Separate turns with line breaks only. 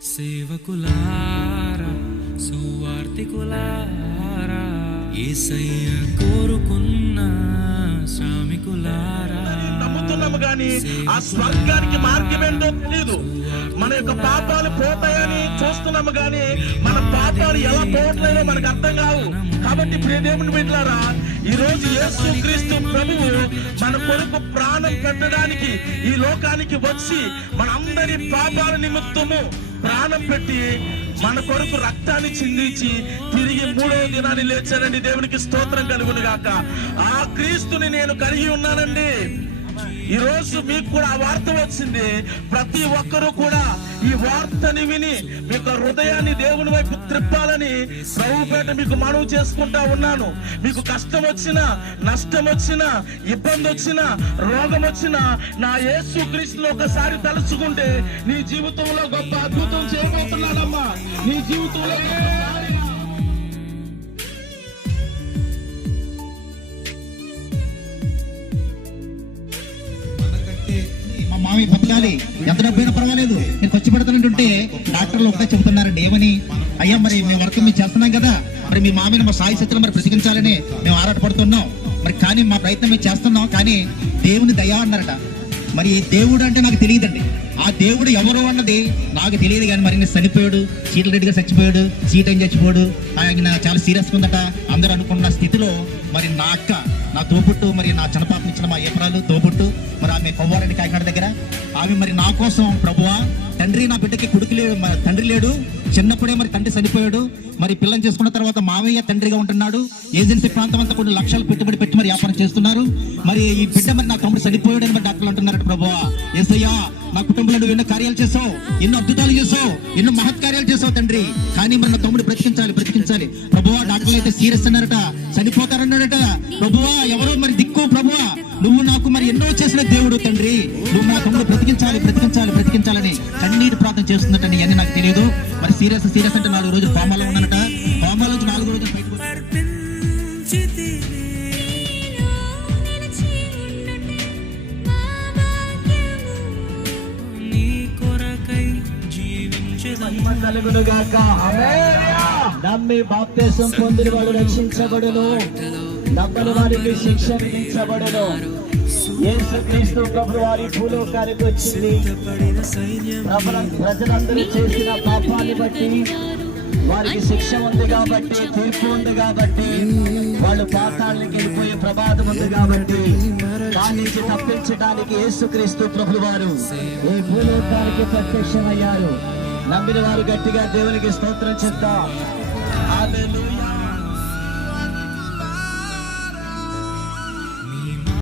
సేవకులారా సువార్తికులారా ఏసయ్య కోరుకున్న శ్రామికులారా
నమ్ముతున్నాము గాని ఆ స్వర్గానికి మార్గం ఏంటో తెలియదు మన యొక్క పాపాలు పోతాయని చూస్తున్నాము గాని మన పాపాలు ఎలా పోవట్లేదో మనకు అర్థం కావు. కాబట్టి ప్రియదేవుని బిడ్డలారా ఈ రోజు యేసు క్రీస్తు ప్రభువు మన కొరకు ప్రాణం పెట్టడానికి ఈ లోకానికి వచ్చి మన అందరి పాపాల నిమిత్తము ప్రాణం పెట్టి మన కొరకు రక్తాన్ని చిందించి తిరిగి మూడవ దినాన్ని లేచానండి. దేవునికి స్తోత్రం కలుగును గాక ఆ క్రీస్తుని నేను కలిగి ఉన్నానండి. ఈ రోజు మీకు కూడా ఆ వార్త వచ్చింది. ప్రతి ఒక్కరూ కూడా ఈ వార్తని విని మీ యొక్క హృదయాన్ని దేవుని వైపు త్రిప్పాలని ప్రభుపేట మీకు మనవి చేసుకుంటా ఉన్నాను. మీకు కష్టం వచ్చినా నష్టం వచ్చినా ఇబ్బంది వచ్చినా రోగం వచ్చినా నా యేసు క్రీస్తులో ఒకసారి తలుచుకుంటే నీ జీవితంలో గొప్ప అద్భుతం చేయబోతున్నాడమ్మా. నీ జీవితంలో స్వామి
మా బతకాలి. ఎంత డబ్బైనా పర్వాలేదు. నేను ఖర్చు పెడతానంటుంటే డాక్టర్లు ఒకటే చెబుతున్నారండి. ఏమని? అయ్యా మరి మేము వర్క్ మేము చేస్తున్నాం కదా. మరి మీ మామిని మా సాయి శక్తులు మరి ప్రతికించాలని మేము ఆరాటపడుతున్నాం. మరి కానీ మా ప్రయత్నం మేము చేస్తున్నాం. కానీ దేవుని దయా అన్నారట. మరి దేవుడు అంటే నాకు తెలియదండి. ఆ దేవుడు ఎవరు అన్నది నాకు తెలియదు కానీ మరి నేను చనిపోయాడు. చీటల రెడ్డిగా చచ్చిపోయాడు. చీట చచ్చిపోడు చచ్చిపోయాడు. ఆయన చాలా సీరియస్ ఉందట. అందరూ అనుకున్న స్థితిలో మరి నా అక్క నా తోబుట్టు మరి నా చిన్నపాపనిచ్చిన మా ఏపరాలు తోబుట్టు మరి ఆమె కొవ్వారెడ్డి కాకినాడ దగ్గర. ఆమె మరి నా కోసం ప్రభువా తండ్రి నా బిడ్డకి కొడుకు లేడు తండ్రి లేడు. చిన్నప్పుడే మరి తండ్రి చనిపోయాడు. మరి పిల్లని చేసుకున్న తర్వాత మావయ్య తండ్రిగా ఉంటున్నాడు. ఏజెన్సీ ప్రాంతం అంతా కొన్ని లక్షలు పెట్టుబడి పెట్టి మరి వ్యాపారం చేస్తున్నారు. మరి ఈ బిడ్డ మరి నా తమ్ముడు చనిపోయాడు అని మరి డాక్టర్లు అంటున్నారట ప్రభువా ఏసయ్యా నా కుటుంబంలో నువ్వు ఎన్నో కార్యాలు చేసావు ఎన్నో అద్భుతాలు చేసావు ఎన్నో మహత్కార్యాలు చేసావు తండ్రి. కానీ మరి నా తమ్ముడు బ్రతికించాలి బ్రతికించాలి. ప్రభువా డాక్టర్లు అయితే సీరియస్ అన్నారట చనిపోతారన్నారట. ప్రభువా ఎవరో మరి దిక్కు ప్రభువా నువ్వు నాకు మరి ఎన్నో చేసిన దేవుడు తండ్రి. నువ్వు నా తమ్ముడు బ్రతికించాలి బ్రతికించాలి బ్రతికించాలని కన్నీటి ప్రార్థన చేస్తుందట ఇవన్నీ నాకు తెలియదు. మరి సీరియస్ సీరియస్ అంటే నాలుగు రోజులు కోమాలో ఉన్నానట. కోమాలో నుంచి నాలుగు రోజులు బయటకు
నమ్మి బాప్తేశం పొందిన వాడు రక్షించబడును. నమ్మని వారికి శిక్ష విధించబడును. యేసుక్రీస్తు ప్రభు వారి భూలోకానికి వచ్చింది. ప్రజలందరూ చేసిన పాపాన్ని బట్టి వారికి శిక్ష ఉంది కాబట్టి తీర్పు ఉంది కాబట్టి వాళ్ళు పాతాళ్ళకి వెళ్ళిపోయే ప్రమాదం ఉంది కాబట్టి దాని నుంచి తప్పించడానికి యేసుక్రీస్తు ప్రభు వారు ఈ భూలోకానికి ప్రత్యక్షమయ్యారు. నమ్మిన వారు గట్టిగా దేవునికి స్తోత్రం చెప్తా.